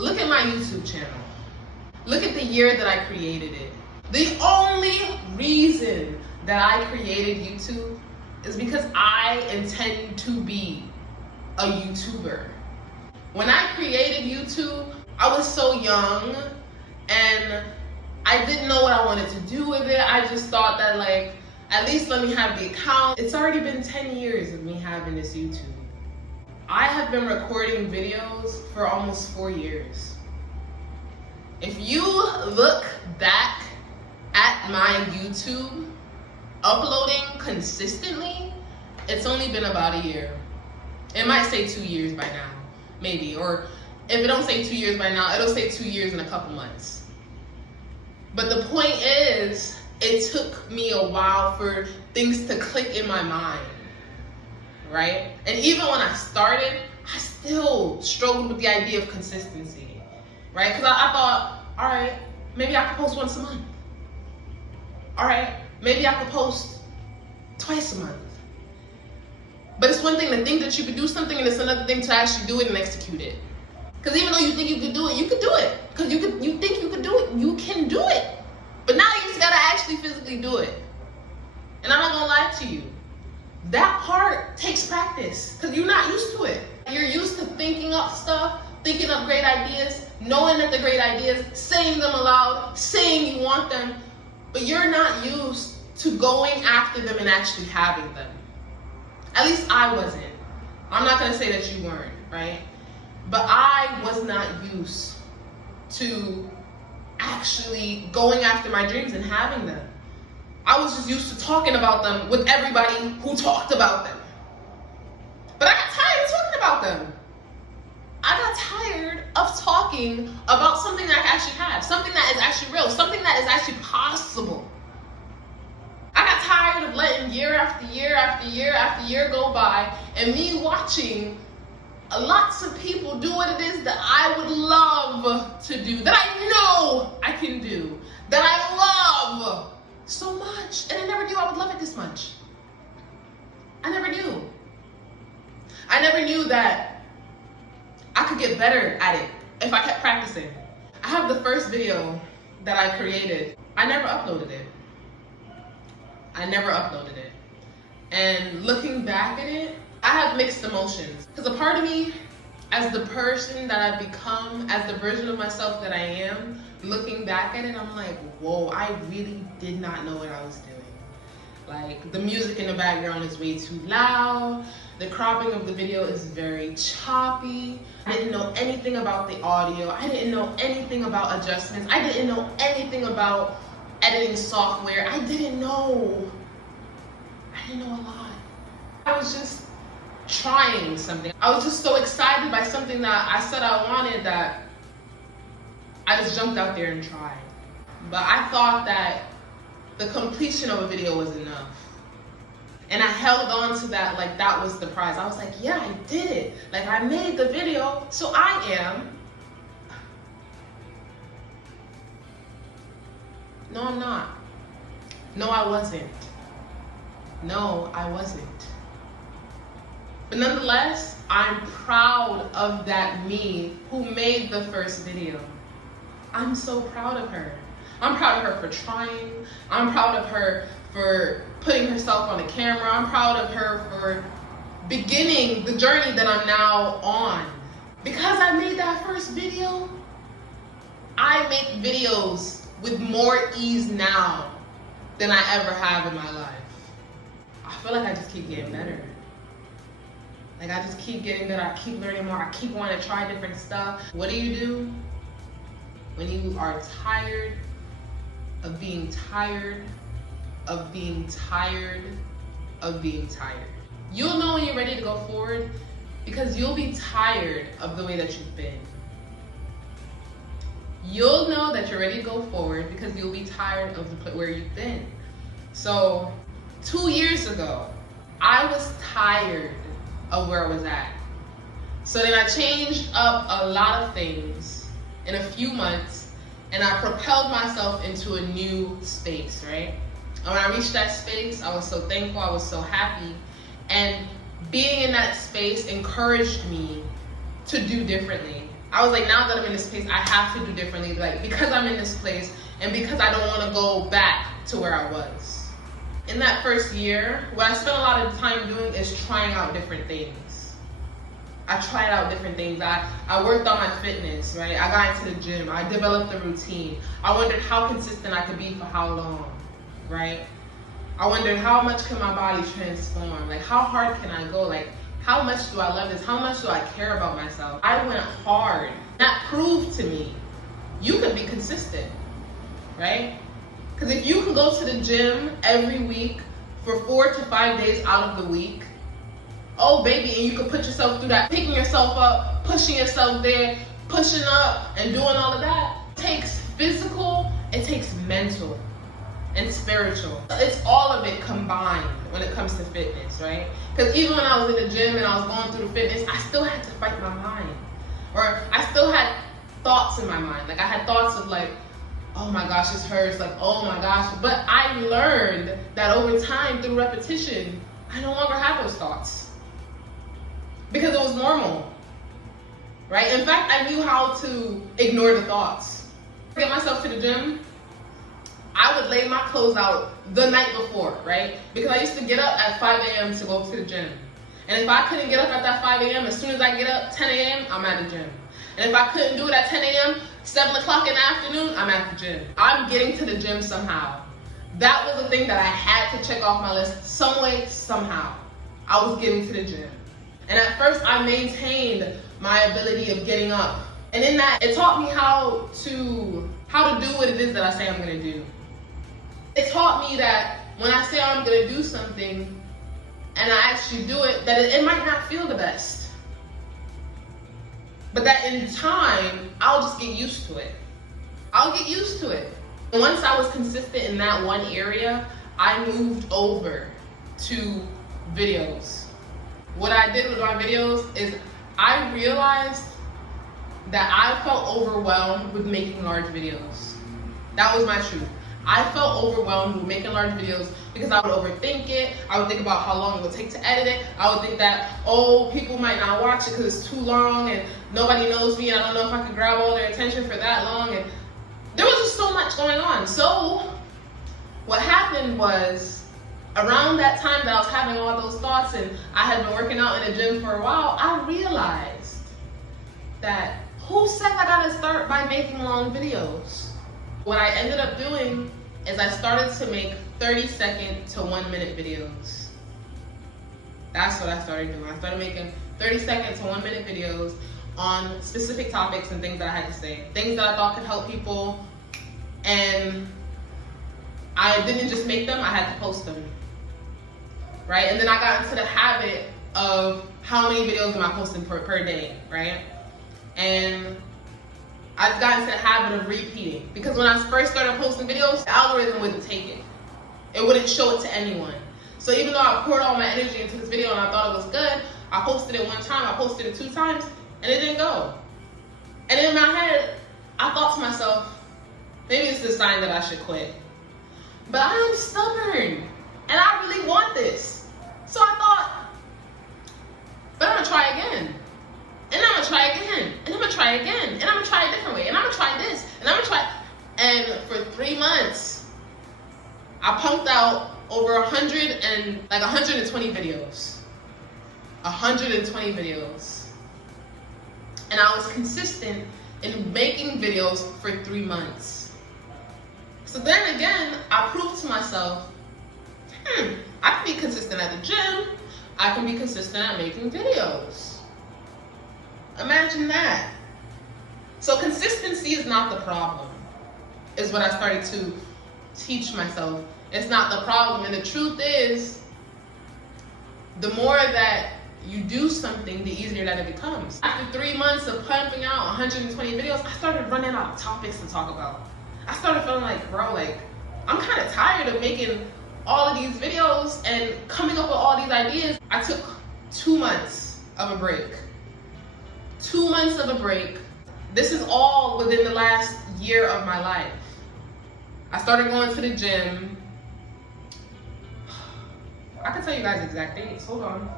Look at my YouTube channel. Look at the year that I created it. The only reason that I created YouTube is because I intend to be a YouTuber. When I created YouTube, I was so young and I didn't know what I wanted to do with it. I just thought that, like, at least let me have the account. It's already been 10 years of me having this YouTube. I have been recording videos for almost 4 years. If you look back at my YouTube, uploading consistently, it's only been about a year. It might say 2 years by now, maybe. Or if it don't say 2 years by now, it'll say 2 years in a couple months. But the point is, it took me a while for things to click in my mind, right? And even when I started, I still struggled with the idea of consistency, right? Because I thought, all right, maybe I could post once a month. All right, maybe I could post twice a month. But it's one thing to think that you could do something, and it's another thing to actually do it and execute it. Because even though you think you could do it, you could do it. Because you think you could do it, you can do it. But now you just gotta actually physically do it. And I'm not gonna lie to you, that part takes practice, because you're not used to it. You're used to thinking up stuff, thinking up great ideas, knowing that they're great ideas, saying them aloud, saying you want them, but you're not used to going after them and actually having them. At least I wasn't. I'm not gonna say that you weren't, right? But I was not used to actually going after my dreams and having them. I was just used to talking about them with everybody who talked about them. But I got tired of talking about them. I got tired of talking about something that I can actually have, something that is actually real, something that is actually possible. I got tired of letting year after year after year after year go by and me watching lots of people do what it is that I would love to do, that I know I can do, that I love so much. And I never knew I would love it this much. I never knew. I never knew that I could get better at it if I kept practicing. I have the first video that I created. I never uploaded it. And looking back at it, I have mixed emotions. Because a part of me, as the person that I've become, as the version of myself that I am, looking back at it, I'm like, whoa, I really did not know what I was doing. Like, the music in the background is way too loud. The cropping of the video is very choppy. I didn't know anything about the audio. I didn't know anything about adjustments. I didn't know anything about editing software. I didn't know a lot. I was just trying something. I was just so excited by something that I said I wanted that I just jumped out there and tried. But I thought that the completion of a video was enough. And I held on to that like that was the prize. I was like, yeah, I did it. Like, I made the video, so I am. No, I'm not. No, I wasn't. But nonetheless, I'm proud of that me who made the first video. I'm so proud of her. I'm proud of her for trying. I'm proud of her for putting herself on the camera. I'm proud of her for beginning the journey that I'm now on. Because I made that first video, I make videos with more ease now than I ever have in my life. I feel like I just keep getting better. Like, I just keep getting better, I keep learning more, I keep wanting to try different stuff. What do you do when you are tired of being tired, of being tired, of being tired? You'll know when you're ready to go forward because you'll be tired of the way that you've been. You'll know that you're ready to go forward because you'll be tired of where you've been. So 2 years ago, I was tired of where I was at. So then I changed up a lot of things in a few months, and I propelled myself into a new space, right? And when I reached that space, I was so thankful, I was so happy. And being in that space encouraged me to do differently. I was like, now that I'm in this place, I have to do differently. Like, because I'm in this place and because I don't want to go back to where I was. In that first year, what I spent a lot of time doing is trying out different things. I tried out different things. I worked on my fitness, right? I got into the gym. I developed a routine. I wondered how consistent I could be for how long, right? I wondered how much can my body transform? Like, how hard can I go? Like, how much do I love this? How much do I care about myself? I went hard. That proved to me you could be consistent, right? Because if you can go to the gym every week for 4 to 5 days out of the week, oh baby, and you can put yourself through that, picking yourself up, pushing yourself there, pushing up, and doing all of that. It takes physical, it takes mental, and spiritual. It's all of it combined when it comes to fitness, right? Because even when I was in the gym and I was going through the fitness, I still had to fight my mind. Or I still had thoughts in my mind. Like, I had thoughts of like, oh my gosh, this hurts. Like, oh my gosh. But I learned that over time, through repetition, I no longer have those thoughts. Because it was normal, right? In fact, I knew how to ignore the thoughts. Get myself to the gym, I would lay my clothes out the night before, right? Because I used to get up at 5 a.m. to go to the gym. And if I couldn't get up at that 5 a.m., as soon as I get up, 10 a.m., I'm at the gym. And if I couldn't do it at 10 a.m., 7 o'clock in the afternoon, I'm at the gym. I'm getting to the gym somehow. That was the thing that I had to check off my list some way, somehow. I was getting to the gym. And at first, I maintained my ability of getting up. And in that, it taught me how to do what it is that I say I'm gonna do. It taught me that when I say I'm gonna do something and I actually do it, that it might not feel the best. But that in time, I'll just get used to it. I'll get used to it. And once I was consistent in that one area, I moved over to videos. What I did with my videos is I realized that I felt overwhelmed with making large videos. That was my truth. I felt overwhelmed with making large videos because I would overthink it. I would think about how long it would take to edit it. I would think that, oh, people might not watch it because it's too long and nobody knows me. I don't know if I could grab all their attention for that long. And there was just so much going on. So what happened was, around that time that I was having all those thoughts and I had been working out in the gym for a while, I realized that who said I gotta start by making long videos? What I ended up doing is I started to make 30-second to 1-minute videos. That's what I started doing. I started making 30-second to 1-minute videos on specific topics and things that I had to say. Things that I thought could help people. And I didn't just make them, I had to post them. Right? And then I got into the habit of how many videos am I posting per day, right? And I've gotten into the habit of repeating, because when I first started posting videos, the algorithm wouldn't take it. It wouldn't show it to anyone. So even though I poured all my energy into this video and I thought it was good, I posted it one time, I posted it 2 times, and it didn't go. And in my head, I thought to myself, maybe it's a sign that I should quit. But I'm stubborn, and I really want this. So I thought, but I'm gonna try again. And I'm gonna try again, and I'm gonna try again, and I'm gonna try a different way, and I'm gonna try this, and I'm gonna try. And for 3 months, I pumped out over 120 videos. 120 videos. And I was consistent in making videos for 3 months. So then again, I proved to myself, I can be consistent at the gym, I can be consistent at making videos. Imagine that. So consistency is not the problem, is what I started to teach myself. It's not the problem. And the truth is, the more that you do something, the easier that it becomes. After 3 months of pumping out 120 videos, I started running out of topics to talk about. I started feeling like, bro, like, I'm kind of tired of making all of these videos and coming up with all these ideas. I took 2 months of a break. 2 months of a break. This is all within the last year of my life. I started going to the gym. I can tell you guys exact dates. Hold on.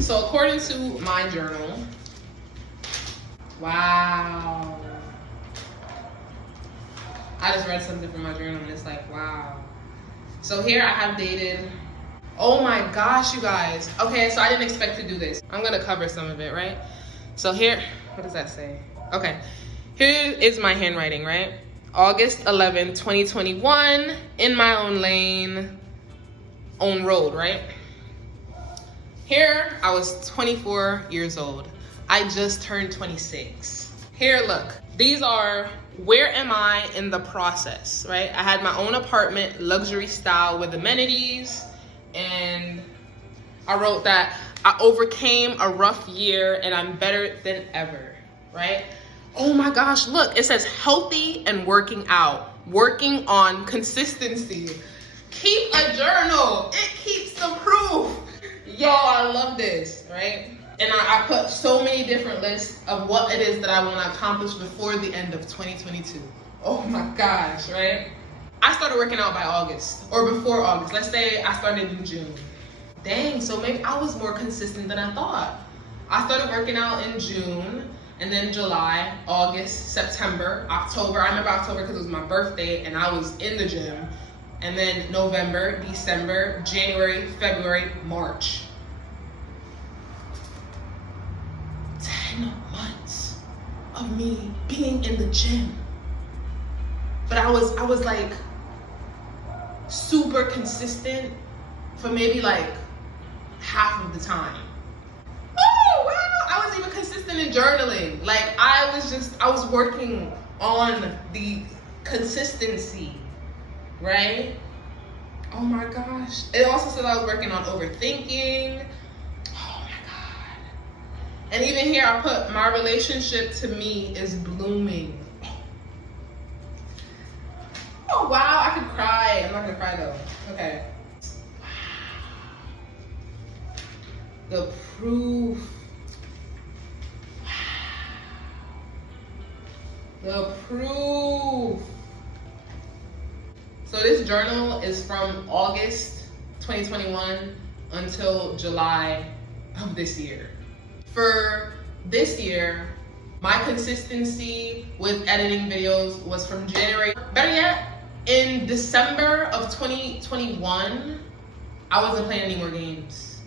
So according to my journal, Wow. I just read something from my journal and it's like, wow. So here I have dated, oh my gosh, you guys. Okay, so I didn't expect to do this. I'm gonna cover some of it, right? So here, what does that say? Okay, here is my handwriting, right? August 11, 2021, in my own lane, own road, right? Here, I was 24 years old. I just turned 26. Here, look, these are, where am I in the process, right? I had my own apartment, luxury style with amenities, and I wrote that I overcame a rough year and I'm better than ever, right? Oh my gosh, look, it says healthy and working out, working on consistency. Keep a journal, it keeps the proof. Yo, I love this, right? And I put so many different lists of what it is that I want to accomplish before the end of 2022. Oh my gosh, right? I started working out by August, or before August. Let's say I started in June. Dang, so maybe I was more consistent than I thought. I started working out in June, and then July, August, September, October. I remember October because it was my birthday and I was in the gym. And then November, December, January, February, March. 10 months of me being in the gym. But I was like super consistent for maybe like half of the time. Oh wow, I was even consistent in journaling. Like I was working on the consistency, right? Oh my gosh. It also said I was working on overthinking. Oh my God. And even here I put my relationship to me is blooming. Oh wow, I could cry. I'm not gonna cry though. Okay. The proof. The proof. So this journal is from August 2021 until July of this year. For this year, my consistency with editing videos was from January. Better yet, in December of 2021, I wasn't playing any more games,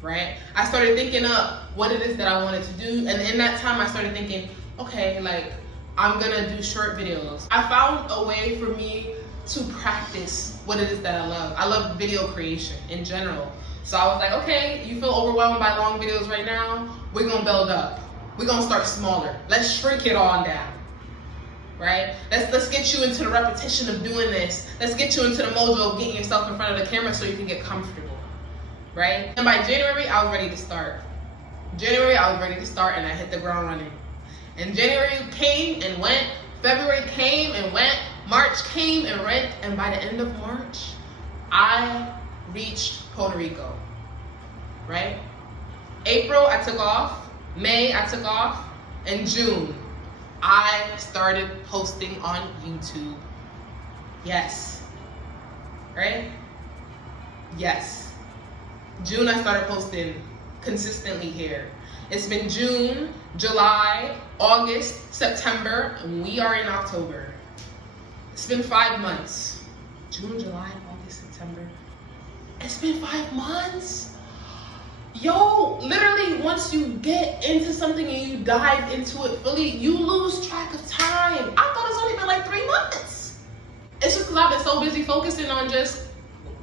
right? I started thinking up what it is that I wanted to do. And in that time, I started thinking, okay, like, I'm gonna do short videos. I found a way for me to practice what it is that I love. I love video creation in general. So I was like, okay, you feel overwhelmed by long videos right now? We're gonna build up. We're gonna start smaller. Let's shrink it on down, right? Let's get you into the repetition of doing this. Let's get you into the mojo of getting yourself in front of the camera so you can get comfortable, right? And by January, I was ready to start. January, I was ready to start and I hit the ground running. And January came and went, February came and went, March came and went, and by the end of March, I reached Puerto Rico, right? April, I took off. May, I took off. And June, I started posting on YouTube. Yes, right? Yes. June, I started posting consistently here. It's been June, July, August, September, and we are in October. It's been 5 months. June, July, August, September. It's been 5 months. Yo, literally once you get into something and you dive into it fully, you lose track of time. I thought it's only been like 3 months. It's just because I've been so busy focusing on just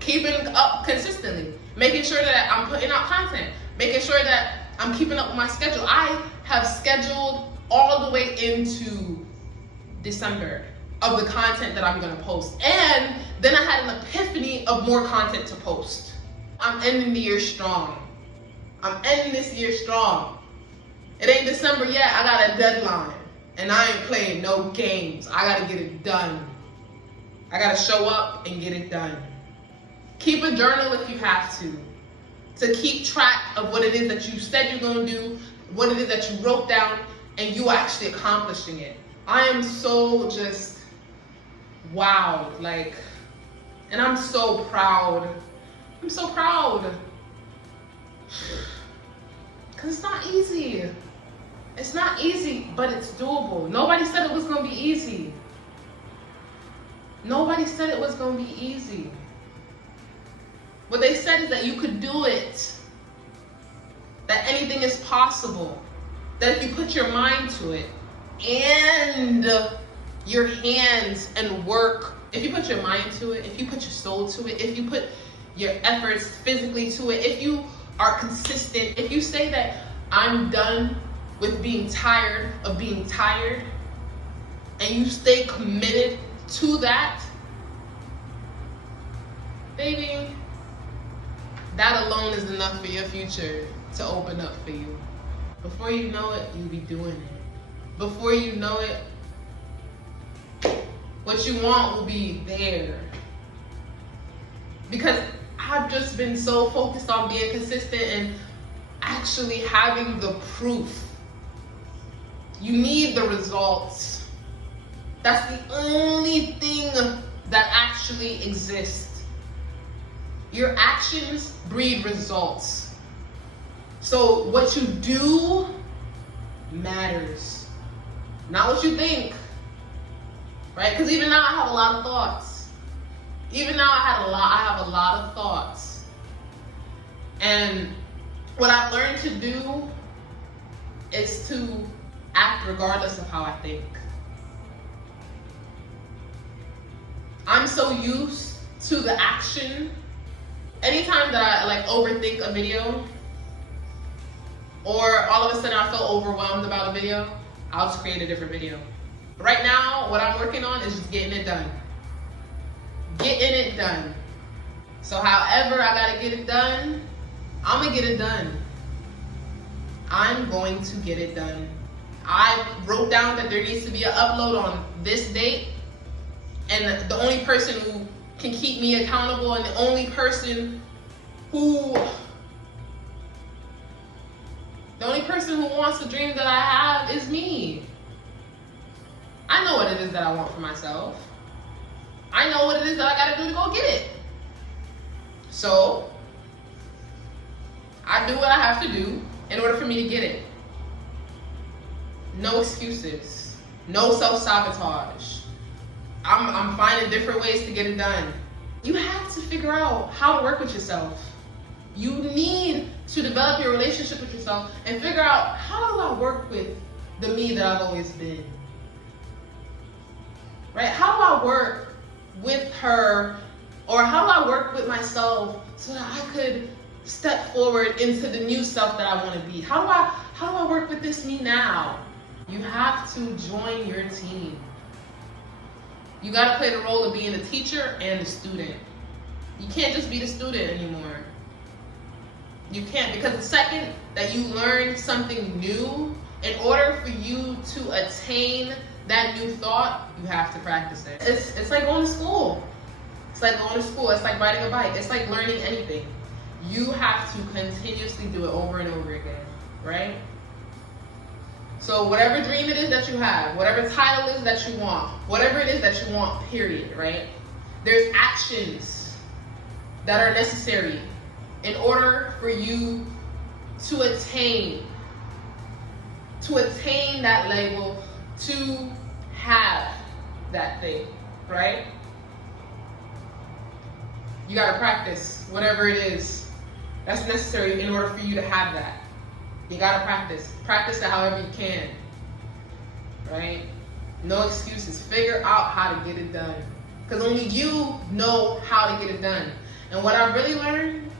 keeping up consistently, making sure that I'm putting out content, making sure that I'm keeping up with my schedule. I have scheduled all the way into December of the content that I'm gonna post. And then I had an epiphany of more content to post. I'm ending the year strong. I'm ending this year strong. It ain't December yet, I got a deadline. And I ain't playing no games. I gotta get it done. I gotta show up and get it done. Keep a journal if you have to keep track of what it is that you said you're gonna do, what it is that you wrote down, and you actually accomplishing it. I am so just wow, like, and I'm so proud. I'm so proud. Cause it's not easy. It's not easy, but it's doable. Nobody said it was going to be easy. Nobody said it was going to be easy. What they said is that you could do it. That anything is possible. That if you put your mind to it and your hands and work, if you put your mind to it, if you put your soul to it, if you put your efforts physically to it, if you are consistent, if you say that I'm done with being tired of being tired, and you stay committed to that, baby, that alone is enough for your future to open up for you. Before you know it, you'll be doing it. Before you know it, what you want will be there. Because I've just been so focused on being consistent and actually having the proof. You need the results. That's the only thing that actually exists. Your actions breed results. So what you do matters. Not what you think. Right? Because even now I have a lot of thoughts. Even now I have a lot of thoughts. And what I've learned to do is to act regardless of how I think. I'm so used to the action. Anytime that I overthink a video, or all of a sudden I feel overwhelmed about a video, I'll just create a different video. Right now, what I'm working on is just getting it done. Getting it done. So however I gotta get it done, I'm gonna get it done. I'm going to get it done. I wrote down that there needs to be an upload on this date, and the only person who can keep me accountable and the only person who wants the dream that I have is me. I know what it is that I want for myself. I know what it is that I gotta do to go get it. So I do what I have to do in order for me to get it. No excuses. No self-sabotage. I'm finding different ways to get it done. You have to figure out how to work with yourself. You need to develop your relationship with yourself and figure out, how do I work with the me that I've always been? Right? How do I work with her, or how do I work with myself so that I could step forward into the new self that I want to be? How do I work with this me now? You have to join your team. You got to play the role of being the teacher and the student. You can't just be the student anymore. You can't, because the second that you learn something new, in order for you to attain that new thought, you have to practice it. It's like going to school. It's like going to school. It's like riding a bike. It's like learning anything. You have to continuously do it over and over again, right? So whatever dream it is that you have, whatever title is that you want, whatever it is that you want, period, right? There's actions that are necessary in order for you to attain that label, to have that thing, right? You gotta practice whatever it is that's necessary in order for you to have that. You gotta practice. Practice it however you can, right? No excuses. Figure out how to get it done. Because only you know how to get it done. And what I've really learned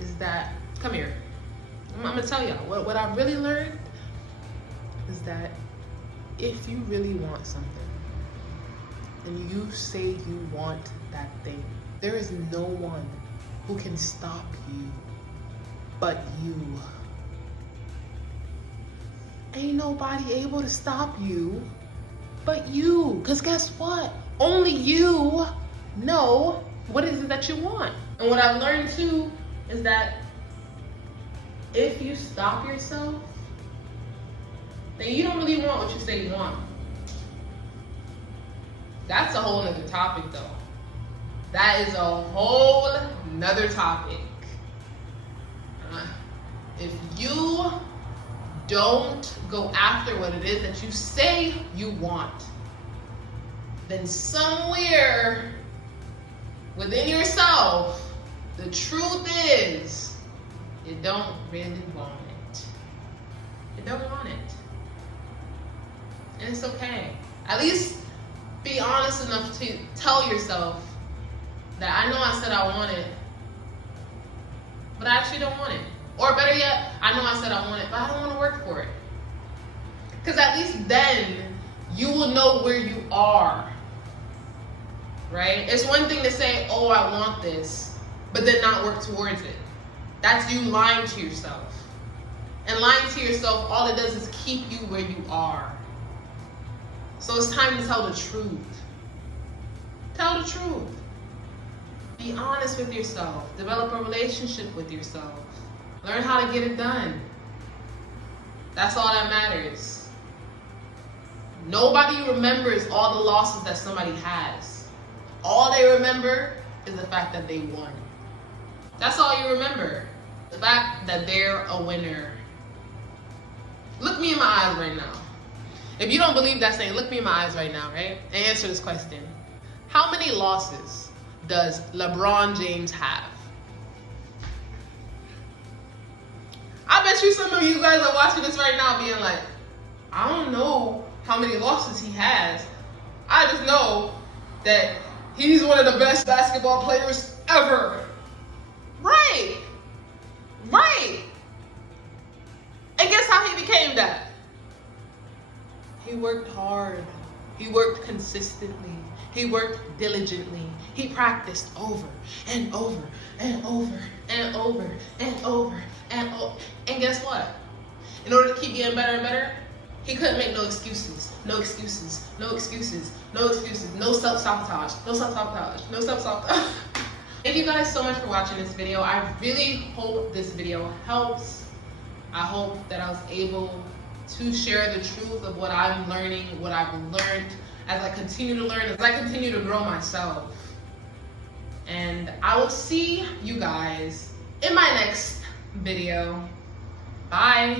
is that, come here, I'm gonna tell y'all, what I've really learned is that if you really want something, and you say you want that thing, there is no one who can stop you but you. Ain't nobody able to stop you but you. Because guess what? Only you know what it is that you want. And what I've learned too is that if you stop yourself, then you don't really want what you say you want. That's a whole nother topic though. That is a whole nother topic. If you don't go after what it is that you say you want, then somewhere within yourself, the truth is, you don't really want it. You don't want it. And it's okay. At least be honest enough to tell yourself that I know I said I want it, but I actually don't want it. Or better yet, I know I said I want it, but I don't want to work for it. Because at least then you will know where you are. Right? It's one thing to say, oh, I want this, but then not work towards it. That's you lying to yourself. And lying to yourself, all it does is keep you where you are. So it's time to tell the truth. Tell the truth. Be honest with yourself. Develop a relationship with yourself. Learn how to get it done. That's all that matters. Nobody remembers all the losses that somebody has. All they remember is the fact that they won. That's all you remember. The fact that they're a winner. Look me in my eyes right now. If you don't believe that saying, look me in my eyes right now, right? And answer this question. How many losses does LeBron James have? I bet you some of you guys are watching this right now being like, I don't know how many losses he has. I just know that he's one of the best basketball players ever. Right. Right. And guess how he became that? He worked hard. He worked consistently. He worked diligently. He practiced over and over and over and over and over and over. And guess what? In order to keep getting better and better, he couldn't make no excuses. No excuses. No excuses. No excuses. No self-sabotage. No self-sabotage. No self-sabotage. Thank you guys so much for watching this video. I really hope this video helps. I hope that I was able to share the truth of what I'm learning, what I've learned as I continue to learn, as I continue to grow myself. And I will see you guys in my next video. Bye.